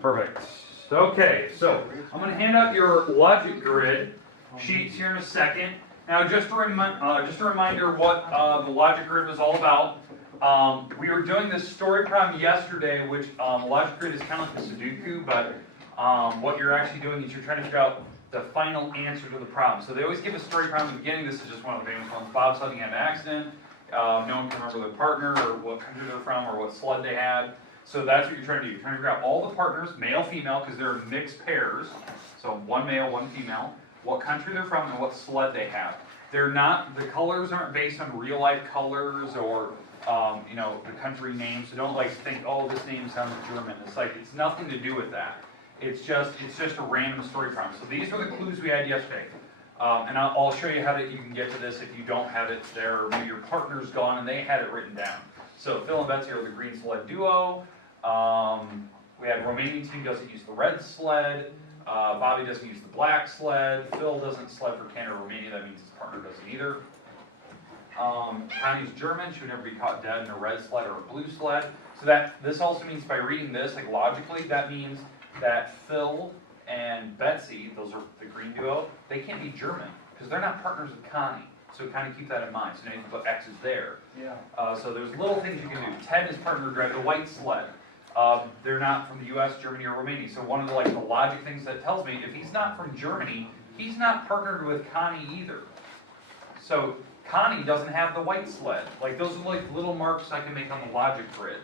Perfect. Okay, so I'm going to hand out your logic grid sheets here in a second. Now, just a reminder what the logic grid was all about. We were doing this story problem yesterday, which logic grid is kind of like a Sudoku, but what you're actually doing is you're trying to figure out the final answer to the problem. So they always give a story problem at the beginning. This is just one of the famous ones. Bob Sudden had an accident. No one can remember their partner or what country they're from or what sled they had. So that's what you're trying to do. You're trying to figure out all the partners, male, female, because they're mixed pairs. So one male, one female. What country they're from and what sled they have. They're not, the colors aren't based on real life colors or the country names. So don't like think, oh, this name sounds German. It's like, it's nothing to do with that. It's just a random story problem. So these are the clues we had yesterday. And I'll show you how you can get to this if you don't have it there, or maybe your partner's gone and they had it written down. So Phil and Betsy are the green sled duo. We had Romanian team doesn't use the red sled. Bobby doesn't use the black sled. Phil doesn't sled for Canada or Romania. That means his partner doesn't either. Connie's German. She would never be caught dead in a red sled or a blue sled. So this also means by reading this, like logically, that means that Phil and Betsy, those are the green duo, they can't be German because they're not partners with Connie. So kind of keep that in mind. So now you can put X's there. Yeah. So there's little things you can do. Ted is partnered driving the white sled. They're not from the U.S., Germany, or Romania. So one of the logic things that tells me if he's not from Germany, he's not partnered with Connie either. So Connie doesn't have the white sled. Like those are like little marks I can make on the logic grid.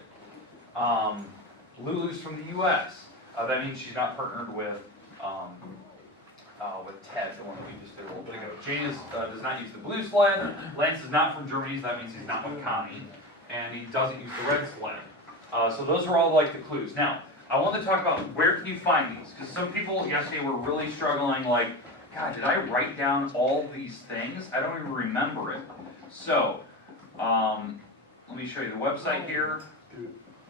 Lulu's from the U.S. That means she's not partnered with Ted, the one that we just did a little bit ago. Jane does not use the blue sled. Lance is not from Germany, so that means he's not with Connie. And he doesn't use the red sled. So those are all like the clues. Now, I want to talk about where can you find these? Because some people yesterday were really struggling like, God, did I write down all these things? I don't even remember it. So, let me show you the website here.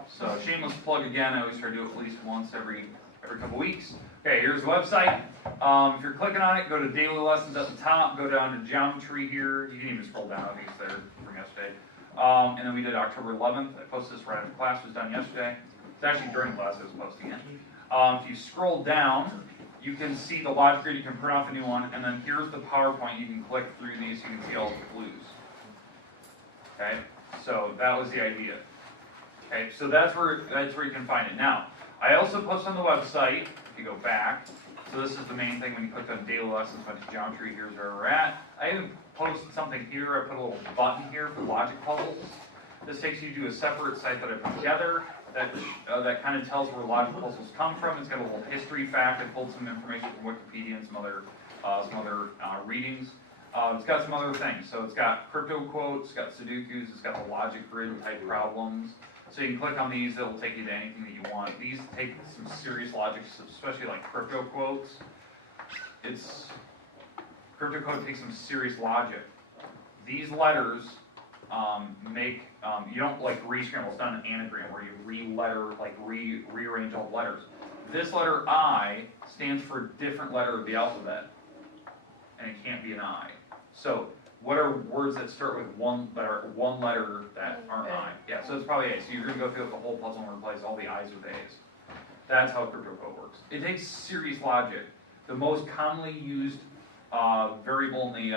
So, shameless plug again. I always try to do it at least once every couple weeks. Okay, here's the website. If you're clicking on it, go to daily lessons at the top. Go down to geometry here. You can even scroll down. I think it's there from yesterday. And then we did October 11th. I posted this right after class was done yesterday. It's actually during class I was posting it. If you scroll down, you can see the logic grid. You can print off a new one. And then here's the PowerPoint. You can click through these so you can see all the clues. Okay, so that was the idea. Okay, so that's where you can find it. Now, I also posted on the website, if you go back, so this is the main thing when you click on daily lessons, went to geometry, here's where we're at. I even posted something here, I put a little button here for logic puzzles. This takes you to a separate site that I put together that kind of tells where logic puzzles come from. It's got a little history fact. I pulled some information from Wikipedia and some other readings. It's got some other things. So it's got crypto quotes, it's got Sudokus, it's got the logic grid type problems. So you can click on these, it'll take you to anything that you want. These take some serious logic, especially like crypto quotes. Crypto code takes some serious logic. These letters you don't like re-scramble, it's not an anagram where you rearrange all the letters. This letter I stands for a different letter of the alphabet, and it can't be an I. So what are words that start with one letter that aren't I? Yeah, so it's probably A. So you're going to go through the whole puzzle and replace all the I's with A's. That's how crypto code works. It takes serious logic. The most commonly used variable in the,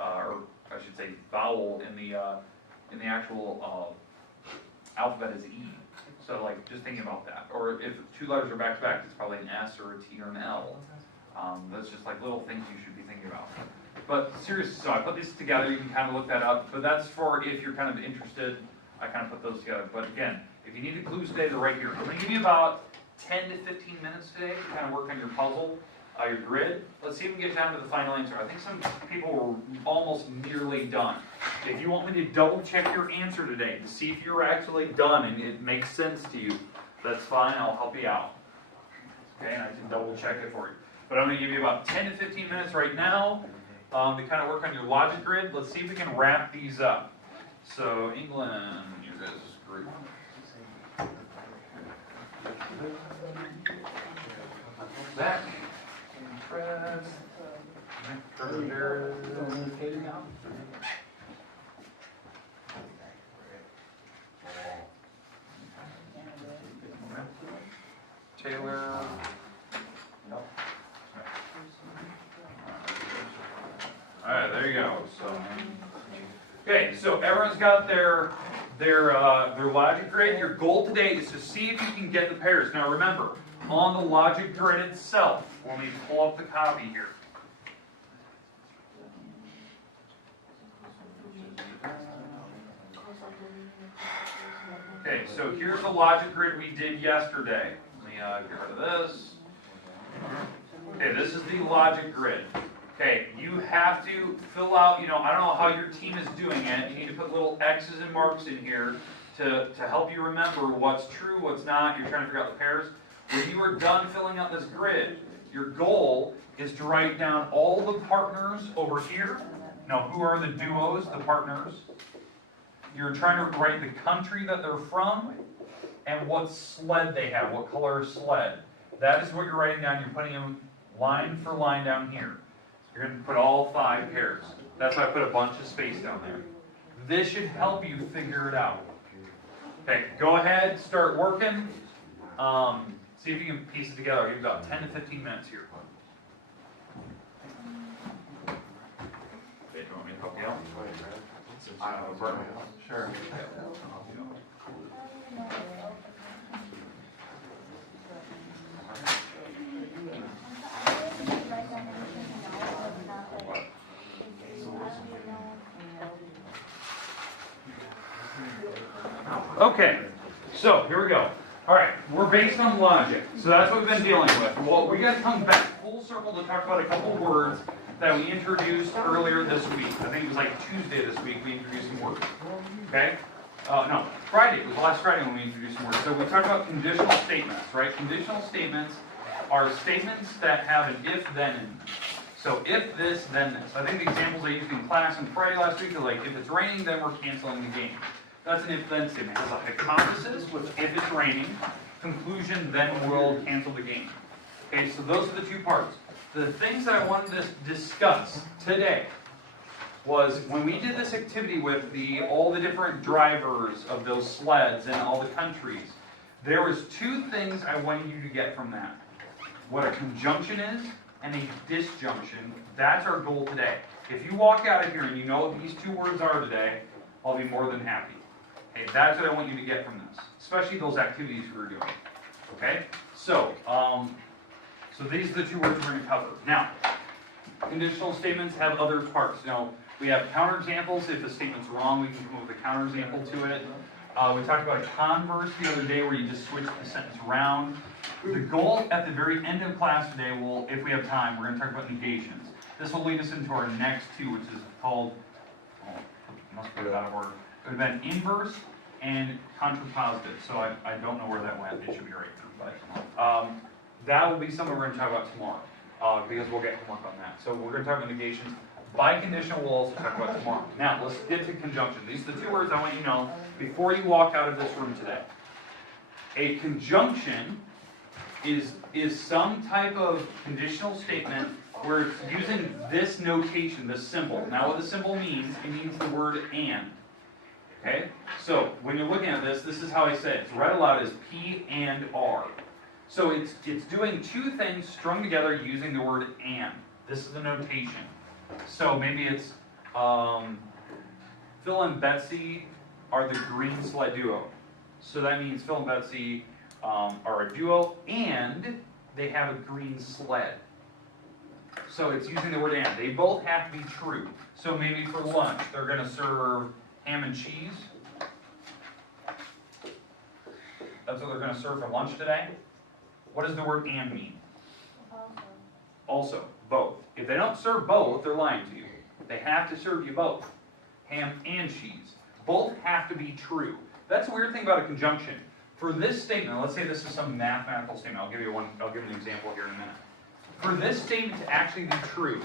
or I should say vowel in the actual alphabet is E. So like, just thinking about that. Or if two letters are back to back, it's probably an S or a T or an L. That's just like little things you should be thinking about. But seriously, so I put these together, you can kind of look that up, but that's for if you're kind of interested, I kind of put those together. But again, if you need the clues today, they're right here. I'm going to give you about 10 to 15 minutes today to kind of work on your puzzle, your grid. Let's see if we can get down to the final answer. I think some people were almost nearly done. If you want me to double check your answer today to see if you're actually done and it makes sense to you, that's fine, I'll help you out. Okay, and I can double check it for you. But I'm going to give you about 10 to 15 minutes right now to kind of work on your logic grid. Let's see if we can wrap these up. So England, you guys group. Zach and Fred. Taylor. All right, there you go. So, okay, so everyone's got their logic grid. Your goal today is to see if you can get the pairs. Now remember, on the logic grid itself, let me pull up the copy here. Okay, so here's the logic grid we did yesterday. Let me get rid of this. Okay, this is the logic grid. Okay, you have to fill out, I don't know how your team is doing it. You need to put little X's and marks in here to help you remember what's true, what's not. You're trying to figure out the pairs. When you are done filling out this grid, your goal is to write down all the partners over here. Now, who are the duos, the partners? You're trying to write the country that they're from and what sled they have, what color sled. That is what you're writing down. You're putting them line for line down here. You're going to put all 5 pairs. That's why I put a bunch of space down there. This should help you figure it out. Okay, go ahead, start working. See if you can piece it together. I'll give you about 10 to 15 minutes here. Okay, do you want me to help you out? Sure. Okay, so here we go. All right, we're based on logic, so that's what we've been dealing with. Well, we got to come back full circle to talk about a couple words that we introduced earlier this week. I think it was like Tuesday this week we introduced some words. Okay? No, Friday. It was last Friday when we introduced some words. So we talked about conditional statements, right? Conditional statements are statements that have an if-then in them. So if this, then this. I think the examples I used in class on Friday last week are like, if it's raining, then we're canceling the game. That's an if-then statement. It has a hypothesis, which if it's raining, conclusion, then we'll cancel the game. Okay, so those are the 2 parts. The things that I wanted to discuss today was when we did this activity with all the different drivers of those sleds and all the countries, there was 2 things I wanted you to get from that. What a conjunction is and a disjunction. That's our goal today. If you walk out of here and you know what these 2 words are today, I'll be more than happy. Okay, that's what I want you to get from this, especially those activities we were doing. Okay, so these are the 2 words we're going to cover. Now, conditional statements have other parts. Now, we have counterexamples. If the statement's wrong, we can come up with a counterexample to it. We talked about a converse the other day where you just switch the sentence around. The goal at the very end of class today will, if we have time, we're going to talk about negations. This will lead us into our next 2, which is called, I must put it out of order. It would have been inverse and contrapositive. So I don't know where that went. It should be right here. But, that will be something we're going to talk about tomorrow because we'll get homework on that. So we're going to talk about negations. Biconditional we'll also talk about tomorrow. Now, let's get to conjunction. These are the 2 words I want you to know before you walk out of this room today. A conjunction is some type of conditional statement where it's using this notation, this symbol. Now what the symbol means, it means the word and. Okay? So when you're looking at this, this is how I say it. It's read aloud as P and R. So it's doing 2 things strung together using the word and. This is the notation. So maybe it's Phil and Betsy are the green sled duo. So that means Phil and Betsy are a duo and they have a green sled. So it's using the word and. They both have to be true. So maybe for lunch, they're going to serve ham and cheese. That's what they're going to serve for lunch today. What does the word and mean? Also, both. If they don't serve both, they're lying to you. They have to serve you both. Ham and cheese. Both have to be true. That's the weird thing about a conjunction. For this statement, let's say this is some mathematical statement. I'll give an example here in a minute. For this statement to actually be true,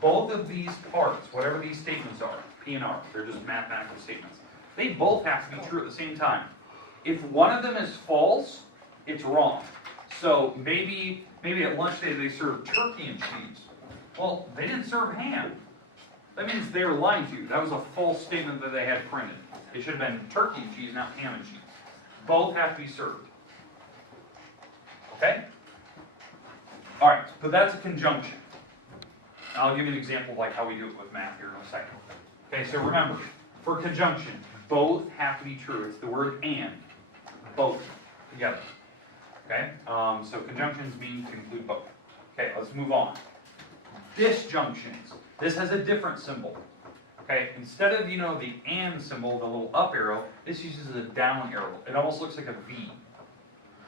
both of these parts, whatever these statements are, P and R, they're just mathematical statements, they both have to be true at the same time. If one of them is false, it's wrong. So maybe at lunch day they serve turkey and cheese. Well, they didn't serve ham. That means they were lying to you. That was a false statement that they had printed. It should have been turkey and cheese, not ham and cheese. Both have to be served. Okay? All right, but that's a conjunction. I'll give you an example of like how we do it with math here in a second. Okay, so remember, for conjunction, both have to be true. It's the word and, both together. Okay, so conjunctions mean to include both. Okay, let's move on. Disjunctions. This has a different symbol. Okay, instead of, the and symbol, the little up arrow, this uses a down arrow. It almost looks like a V.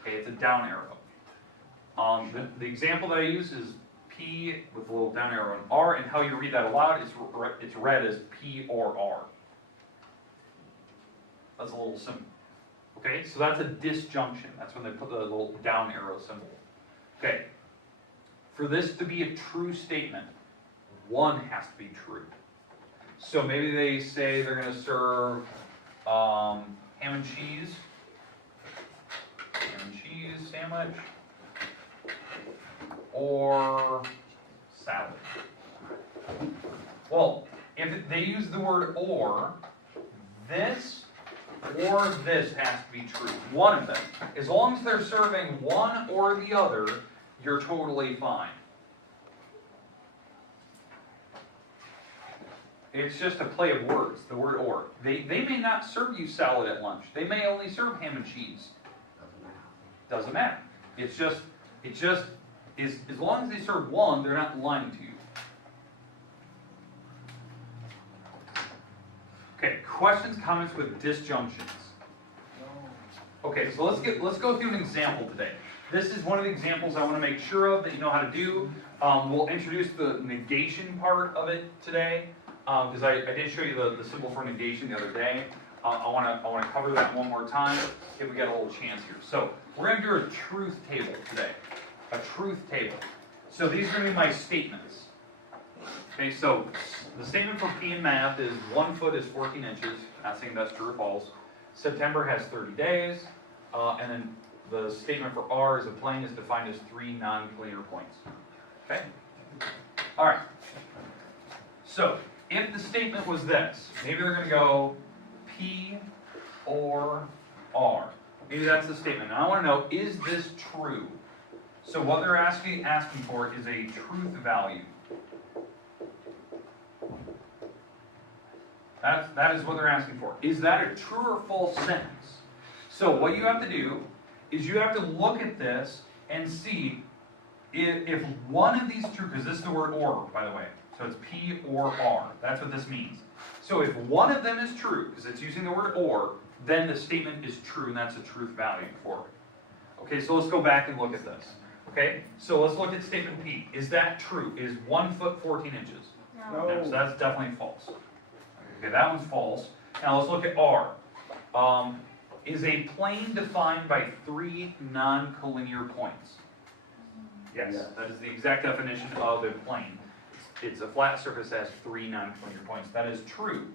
Okay, it's a down arrow. The example that I use is P with a little down arrow and R, and how you read that aloud, it's read as P or R. That's a little symbol. Okay, so that's a disjunction. That's when they put the little down arrow symbol. Okay, for this to be a true statement, one has to be true. So maybe they say they're going to serve ham and cheese sandwich, or salad. Well, if they use the word or this has to be true. One of them. As long as they're serving one or the other, you're totally fine. It's just a play of words, the word or. They may not serve you salad at lunch. They may only serve ham and cheese. Doesn't matter. It's just as long as they serve one, they're not lying to you. Okay, questions, comments with disjunctions. Okay, so let's go through an example today. This is one of the examples I want to make sure of that you know how to do. We'll introduce the negation part of it today, because I did show you the symbol for negation the other day. I want to cover that one more time if we get a little chance here. So we're going to do a truth table today. A truth table. So these are going to be my statements. Okay, so the statement for P in math is 1 foot is 14 inches. Not saying that's true or false. September has 30 days. And then the statement for R is a plane is defined as 3 non-collinear points. Okay? All right. So if the statement was this, maybe they're going to go P or R. Maybe that's the statement. And I want to know, is this true? So what they're asking for is a truth value. That is what they're asking for. Is that a true or false sentence? So what you have to do is you have to look at this and see if one of these true, because this is the word or, by the way. So it's P or R. That's what this means. So if one of them is true, because it's using the word or, then the statement is true, and that's a truth value for it. Okay, so let's go back and look at this. Okay, so let's look at statement P. Is that true? Is 1 foot 14 inches? No. No, so that's definitely false. Okay, that one's false. Now let's look at R. Is a plane defined by 3 non-collinear points? Yes, that is the exact definition of a plane. It's a flat surface that has 3 non-collinear points. That is true.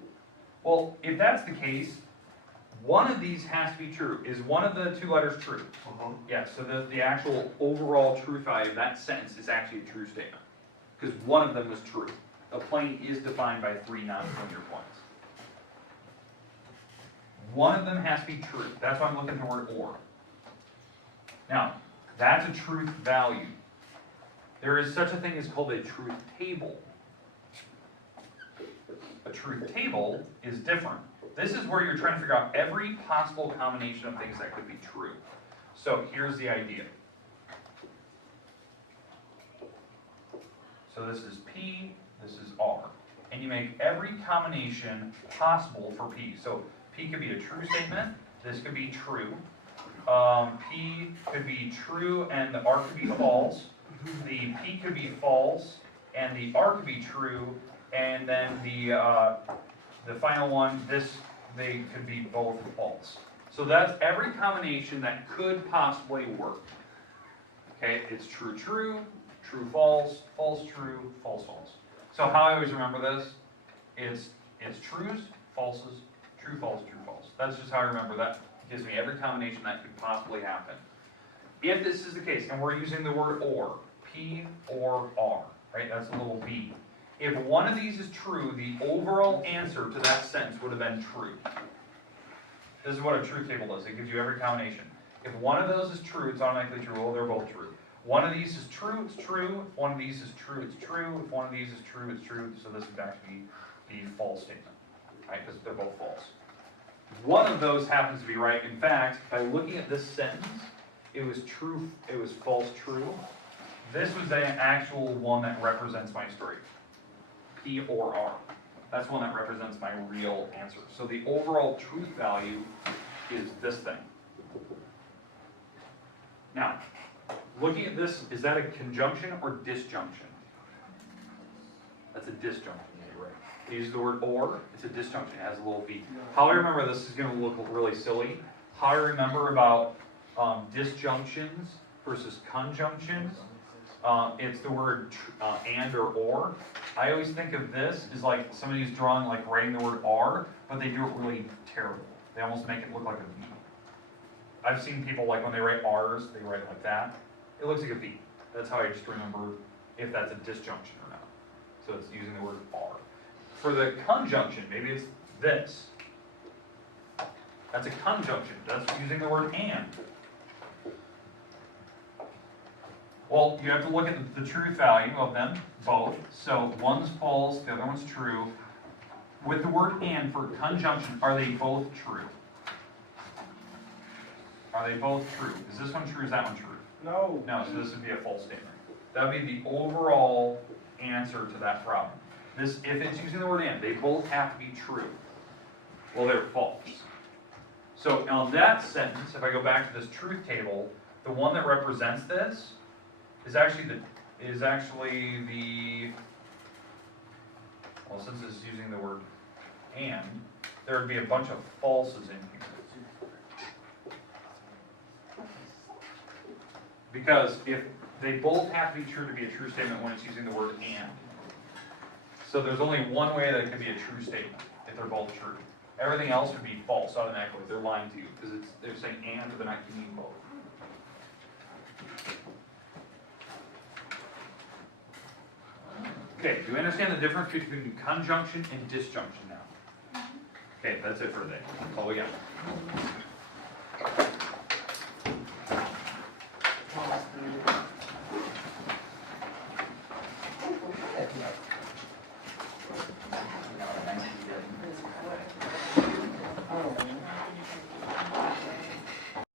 Well, if that's the case, one of these has to be true. Is one of the 2 letters true? Yes, so the actual overall truth value of that sentence is actually a true statement. Because one of them is true. A plane is defined by 3 non-collinear points. One of them has to be true. That's why I'm looking at the word or. Now, that's a truth value. There is such a thing as called a truth table. A truth table is different. This is where you're trying to figure out every possible combination of things that could be true. So here's the idea. So this is P, this is R. And you make every combination possible for P. So P could be a true statement, this could be true. P could be true and the R could be false. The P could be false and the R could be true. And then the final one, they could be both false. So that's every combination that could possibly work. Okay, it's true, true, true, false, false, true, false, false. So how I always remember this is it's trues, falses, true, false, true, false. That's just how I remember that. It gives me every combination that could possibly happen. If this is the case, and we're using the word or, P or R, right? That's a little B. If one of these is true, the overall answer to that sentence would have been true. This is what a truth table does. It gives you every combination. If one of those is true, it's automatically true. Well, they're both true. One of these is true, it's true. If one of these is true, it's true. If one of these is true, it's true. So this would actually be the false statement, right? Because they're both false. One of those happens to be right. In fact, by looking at this sentence, it was true, it was false, true. This was the actual one that represents my story. P or R. That's one that represents my real answer. So the overall truth value is this thing. Now, looking at this, is that a conjunction or disjunction? That's a disjunction, right? They use the word or, it's a disjunction, it has a little V. How I remember this is going to look really silly. How I remember about disjunctions versus conjunctions, it's the word and or. I always think of this as like somebody who's drawing, like writing the word R, but they do it really terrible. They almost make it look like a V. I've seen people, like when they write R's, they write it like that. It looks like a V. That's how I just remember if that's a disjunction or not. So it's using the word R. For the conjunction, maybe it's this. That's a conjunction. That's using the word and. Well, you have to look at the truth value of them, both. So one's false, the other one's true. With the word and for conjunction, are they both true? Are they both true? Is this one true, is that one true? No. No, so this would be a false statement. That would be the overall answer to that problem. This, if it's using the word and, they both have to be true. Well, they're false. So on that sentence, if I go back to this truth table, the one that represents this is actually the, well, since it's using the word and, there would be a bunch of falses in here. Because if they both have to be true to be a true statement when it's using the word and. So there's only one way that it could be a true statement, if they're both true. Everything else would be false automatically. They're lying to you, because they're saying and, but they're not giving you both. Okay, do you understand the difference between conjunction and disjunction now? Okay, that's it for today. That's all we got.